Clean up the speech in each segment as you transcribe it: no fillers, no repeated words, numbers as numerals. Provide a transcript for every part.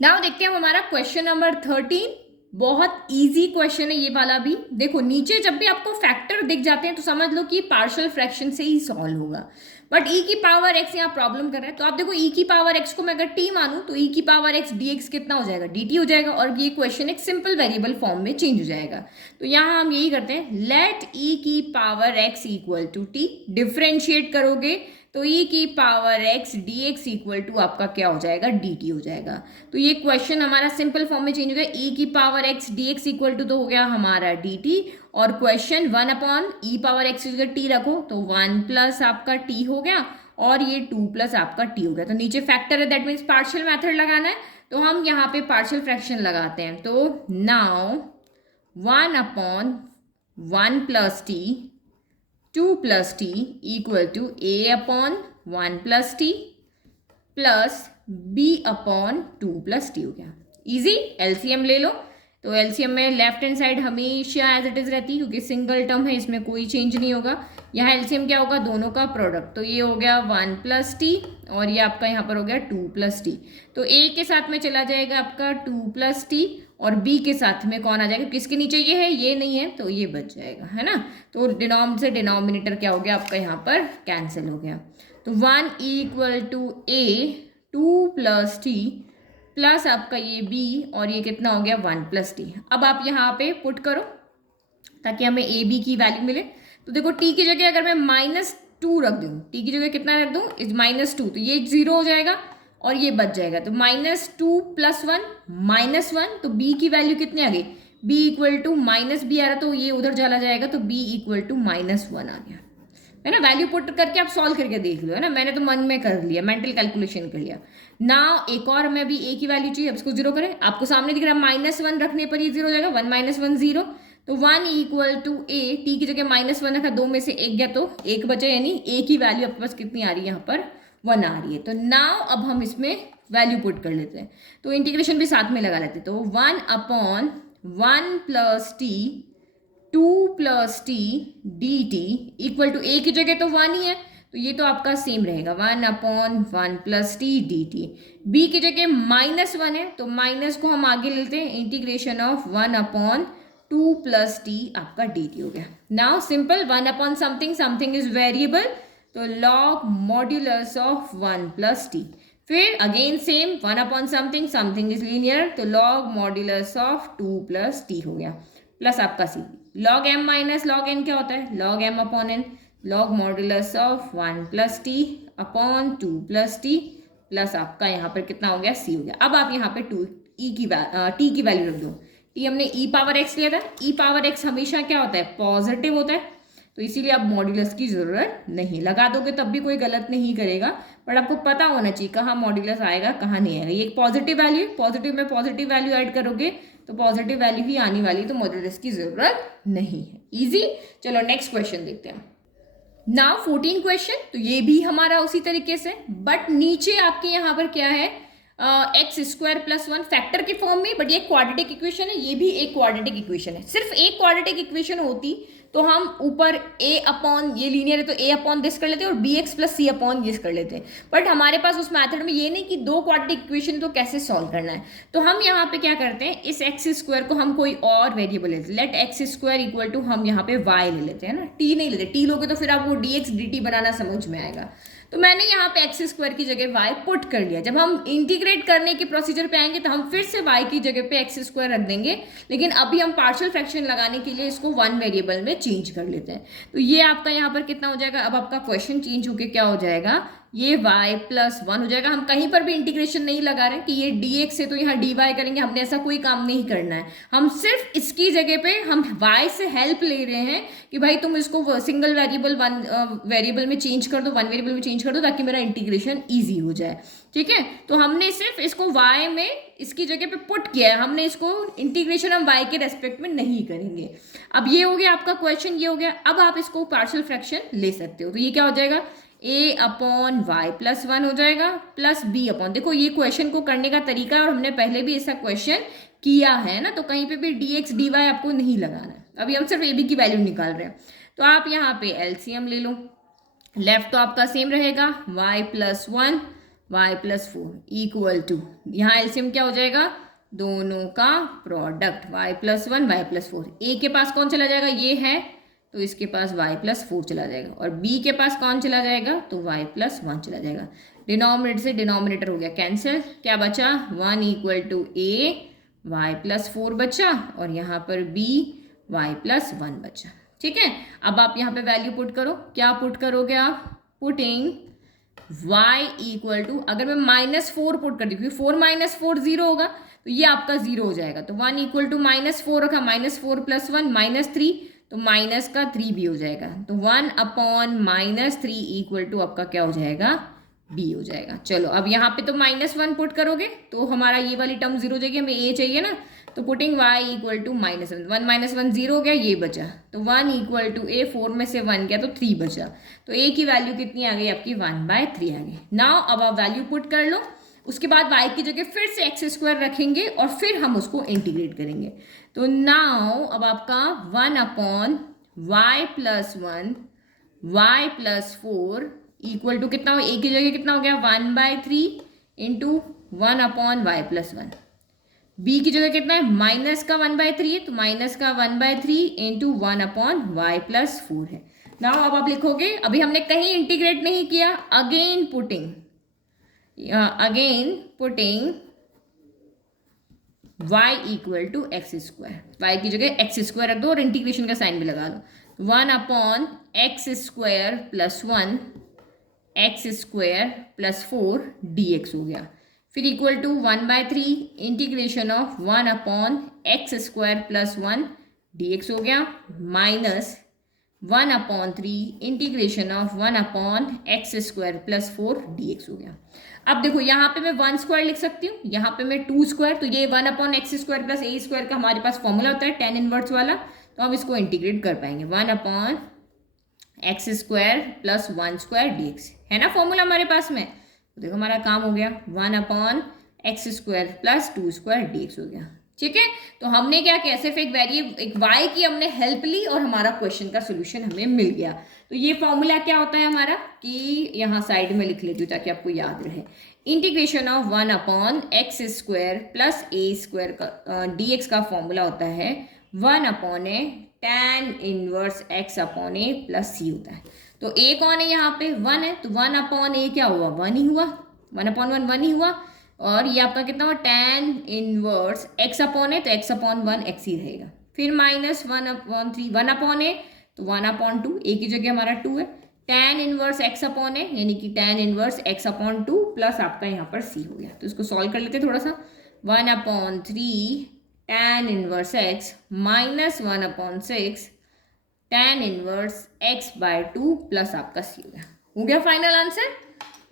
Now देखते हैं हम हमारा क्वेश्चन नंबर 13। बहुत इजी क्वेश्चन है ये वाला भी। देखो नीचे जब भी आपको फैक्टर दिख जाते हैं तो समझ लो कि पार्शियल फ्रैक्शन से ही सॉल्व होगा। बट ई की पावर एक्स यहाँ प्रॉब्लम कर रहा है, तो आप देखो ई की पावर एक्स को मैं अगर टी मानूं तो ई की पावर एक्स डी एक्स कितना हो जाएगा, डी टी हो जाएगा, और ये क्वेश्चन एक सिंपल वेरिएबल फॉर्म में चेंज हो जाएगा। तो यहाँ हम यही करते हैं, लेट ई की power x equal to t, differentiate करोगे तो ई की power x d x equal to आपका क्या हो जाएगा, डी टी हो जाएगा। तो ये क्वेश्चन हमारा सिंपल फॉर्म में चेंज हो गया, ई की power x d x equal to तो हो गया हमारा डी टी, और question 1 upon e power x t रखो तो 1 प्लस आपका टी हो गया, और ये 2 प्लस आपका टी हो गया। तो नीचे फैक्टर है, दैट मीन्स पार्शियल मेथड लगाना है, तो हम यहाँ पे पार्शियल फ्रैक्शन लगाते हैं। तो now 1 upon 1 plus T 2 plus T equal to A upon 1 plus T plus B upon 2 plus T हो गया। इजी, एलसीएम ले लो। तो एलसीएम में लेफ्ट हैंड साइड हमेशा एज इट इज रहती है क्योंकि सिंगल टर्म है, इसमें कोई चेंज नहीं होगा। यहाँ एलसीएम क्या होगा, दोनों का प्रोडक्ट, तो ये हो गया 1 प्लस टी और ये आपका यहाँ पर हो गया 2 प्लस टी। तो ए के साथ में चला जाएगा आपका 2 प्लस टी, और बी के साथ में कौन आ जाएगा, किसके नीचे ये है, ये नहीं है, तो ये बच जाएगा, है ना। तो डिनोम से डिनोमिनेटर क्या हो गया आपका यहाँ पर कैंसिल हो गया। तो 1 equal to A 2 plus T plus आपका ये बी, और ये कितना हो गया 1 प्लस टी। अब आप यहाँ पे पुट करो ताकि हमें ए बी की वैल्यू मिले। तो देखो टी की जगह अगर मैं -2 रख दूँ, टी की जगह कितना रख दूँ, इज -2, तो ये 0 हो जाएगा और ये बच जाएगा। तो -2 प्लस 1 -1, तो बी की वैल्यू कितनी आ गई, B equal to minus B आ रहा, तो ये उधर चला जाएगा, तो बी इक्वल टू -1 आ गया, है ना। वैल्यू पुट करके आप सॉल्व करके देख लो, है ना। मैंने तो मन में कर लिया, मेंटल कैलकुलेशन कर लिया ना। एक और मैं भी ए की वैल्यू चाहिए, अब इसको 0 करें, आपको सामने दिख रहा है -1 रखने पर ये 0 हो जाएगा, 1 - 1 0। तो 1 इक्वल टू ए, टी की जगह -1 रखा, 2 में से 1 गया तो 1 बचा, यानी ए की वैल्यू आपके पास कितनी आ रही है, यहाँ पर 1 आ रही है। तो नाउ अब हम इसमें वैल्यू पुट कर लेते हैं, तो इंटीग्रेशन भी साथ में लगा लेते हैं। तो 1 upon 1 plus T 2 plus T D T equal to A की जगह तो 1 ही है, तो ये तो आपका सेम रहेगा, 1 upon 1 plus T D T. B की जगह -1 है, तो माइनस को हम आगे लेते हैं, integration of 1 upon 2 plus T आपका डी टी हो गया। Now simple, 1 upon something, something is variable, तो log modulus of 1 plus T. फिर again same, 1 upon something, something is linear, तो log modulus of 2 plus T हो गया, plus आपका C. Log M minus log N क्या होता है, log M upon N, log modulus of 1 plus T upon 2 plus T, plus आपका यहाँ पर कितना हो गया, सी हो गया। अब आप यहाँ पे टी की वैल्यू रख दो। टी हमने ई पावर एक्स लिया था, ई पावर एक्स हमेशा क्या होता है, पॉजिटिव होता है, तो इसीलिए अब मॉड्यूलस की जरूरत नहीं, लगा दोगे तब भी कोई गलत नहीं करेगा, बट आपको पता होना चाहिए कहाँ मॉड्यूलस आएगा कहाँ नहीं आएगा। ये एक पॉजिटिव वैल्यू, पॉजिटिव में पॉजिटिव वैल्यू ऐड करोगे तो पॉजिटिव वैल्यू ही आने वाली, तो मॉड्यूलस की जरूरत नहीं है। इजी। चलो नेक्स्ट क्वेश्चन देखते हैं। नाउ 14 क्वेश्चन, तो ये भी हमारा उसी तरीके से, बट नीचे आपके यहाँ पर क्या है, x² + 1 फैक्टर के फॉर्म में, बट ये क्वाड्रेटिक इक्वेशन है, ये भी एक क्वाड्रेटिक इक्वेशन है। सिर्फ एक क्वाड्रेटिक इक्वेशन होती तो हम ऊपर a अपॉन, ये लीनियर है तो a अपॉन दिस कर लेते हैं और bx + c अपॉन दिस कर लेते हैं, बट हमारे पास उस मेथड में ये नहीं कि दो क्वाड्रेटिक इक्वेशन तो कैसे सॉल्व करना है। तो हम यहाँ पे क्या करते हैं, इस x² को हम कोई और वेरिएबल लेते हैं, लेट x² इक्वल टू हम यहाँ पे y ले लेते हैं ना, t नहीं लेते, t लोगे तो फिर आप वो dx dt बनाना समझ में आएगा। तो मैंने यहाँ पे x² की जगह y पुट कर लिया। जब हम इंटीग्रेट करने के प्रोसीजर पे आएंगे तो हम फिर से y की jगह पे x² रख देंगे, लेकिन अभी हम पार्शियल फ्रैक्शन लगाने के लिए इसको 1 वेरिएबल में चेंज कर लेते हैं। तो ये आपका यहाँ पर कितना हो जाएगा, अब आपका क्वेश्चन चेंज होके क्या हो जाएगा, ये y + 1 हो जाएगा। हम कहीं पर भी इंटीग्रेशन नहीं लगा रहे हैं कि ये dx है तो यहाँ dy करेंगे, हमने ऐसा कोई काम नहीं करना है। हम सिर्फ इसकी जगह पे हम y से हेल्प ले रहे हैं कि भाई तुम इसको सिंगल वेरिएबल 1 वेरिएबल में चेंज कर दो, 1 वेरिएबल में चेंज कर दो ताकि मेरा इंटीग्रेशन ईजी हो जाए। ठीक है, तो हमने सिर्फ इसको y में इसकी जगह पे पुट किया है, हमने इसको इंटीग्रेशन हम y के रेस्पेक्ट में नहीं करेंगे। अब ये हो गया आपका क्वेश्चन, ये हो गया। अब आप इसको पार्शियल फ्रैक्शन ले सकते हो, तो ये क्या हो जाएगा, a अपॉन y + 1 हो जाएगा, प्लस b अपॉन, देखो ये क्वेश्चन को करने का तरीका और हमने पहले भी ऐसा क्वेश्चन किया है ना, तो कहीं पे भी dx dy आपको नहीं लगाना है। अभी हम सिर्फ ab की वैल्यू निकाल रहे हैं, तो आप यहाँ पे एलसीएम ले लो। लेफ्ट तो आपका सेम रहेगा, y + 1 Y plus 4 equal to, यहाँ एलसीएम क्या हो जाएगा, दोनों का product y plus 1 Y plus 4। A के पास कौन चला जाएगा, ये है तो इसके पास y प्लस 4 चला जाएगा, और b के पास कौन चला जाएगा, तो y प्लस 1 चला जाएगा। डिनोमिनेटर से डिनोमिनेटर हो गया कैंसिल, क्या बचा 1 equal to a y plus 4 बचा, और यहाँ पर b y प्लस 1 बचा। ठीक है, अब आप यहाँ पे वैल्यू पुट करो, क्या पुट करोगे आप, पुटिंग y इक्वल टू, अगर मैं -4 पुट कर दी, क्योंकि 4 - 4 0 होगा, तो ये आपका 0 हो जाएगा। तो 1 इक्वल टू -4 रखा, -4 प्लस 1 -3, तो माइनस का 3 भी हो जाएगा। तो 1 अपॉन -3 इक्वल टू आपका क्या हो जाएगा, b हो जाएगा। चलो अब यहाँ पे तो -1 पुट करोगे तो हमारा ये वाली टर्म 0 हो जाएगी, हमें a चाहिए ना, तो पुटिंग y इक्वल टू -1, 1 - 1 0 हो गया, ये बचा, तो 1 इक्वल टू a, 4 में से 1 गया तो 3 बचा, तो a की वैल्यू कितनी आ गई आपकी, 1/3 आ गई। नाउ अब आप वैल्यू पुट कर लो, उसके बाद y की जगह फिर से x² रखेंगे और फिर हम उसको इंटीग्रेट करेंगे। तो नाउ अब आपका 1 upon y plus 1 y plus 4 equal to कितना हो, a की जगह कितना हो गया, 1/3 into 1 upon y plus 1, b की जगह कितना है, माइनस का 1/3 है, तो माइनस का 1/3 इंटू 1 अपॉन y प्लस 4 है। नाउ अब आप लिखोगे, अभी हमने कहीं इंटीग्रेट नहीं किया, again putting y equal to x², y की जगह x² रख दो और इंटीग्रेशन का साइन भी लगा दो, 1 upon x² plus 1 x² plus 4 dx हो गया, फिर equal to 1/3 integration of 1 upon x² plus 1 dx हो गया, minus 1 upon 3 integration of 1 upon x² plus 4 dx हो गया। अब देखो यहाँ पे मैं 1² लिख सकती हूँ, यहाँ पे मैं 2², तो ये 1 अपॉन x² प्लस a² का हमारे पास फॉर्मूला होता है tan इनवर्स वाला, तो हम इसको इंटीग्रेट कर पाएंगे, 1 अपॉन x² प्लस 1² dx है ना फॉर्मूला हमारे पास में। तो देखो हमारा काम हो गया, 1 अपॉन x² प्लस 2² dx हो गया। ठीक है, तो हमने क्या किया, सिर्फ एक y की हमने हेल्प ली और हमारा क्वेश्चन का सोल्यूशन हमें मिल गया। तो ये फॉर्मूला क्या होता है हमारा, कि यहाँ साइड में लिख लेती हूँ ताकि आपको याद रहे, integration of 1 upon x² plus a² का dx का फॉर्मूला होता है 1 अपॉन ए tan इनवर्स x अपॉन ए प्लस c होता है। तो a कौन है, यहाँ पे 1 है, तो 1 अपॉन ए क्या हुआ, 1 ही हुआ, 1 अपॉन 1 1 ही हुआ, और ये आपका कितना हुआ, tan इनवर्स x अपॉन ए, तो x अपॉन 1 x ही रहेगा, फिर माइनस 1 अपॉन 3 1 अपॉन ए, तो 1 अपॉन 2, ए की जगह हमारा 2 है, tan इनवर्स x अपॉन ए, यानी कि tan inverse x upon 2 plus आपका यहाँ पर c हो गया। तो इसको सॉल्व कर लेते थोड़ा सा, 1 upon 3 tan inverse x minus 1 upon 6 tan inverse x/2 plus आपका c हो गया फाइनल आंसर।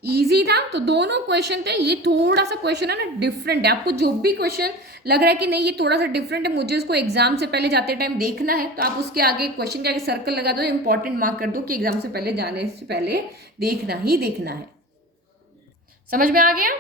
इजी था, तो दोनों क्वेश्चन थे, ये थोड़ा सा क्वेश्चन है ना डिफरेंट है, आपको जो भी क्वेश्चन लग रहा है कि नहीं ये थोड़ा सा डिफरेंट है, मुझे इसको एग्जाम से पहले जाते टाइम देखना है, तो आप उसके आगे क्वेश्चन के आगे सर्कल लगा दो, इंपॉर्टेंट मार्क कर दो कि एग्जाम से पहले जाने से पहले देखना ही देखना है। समझ में आ गया?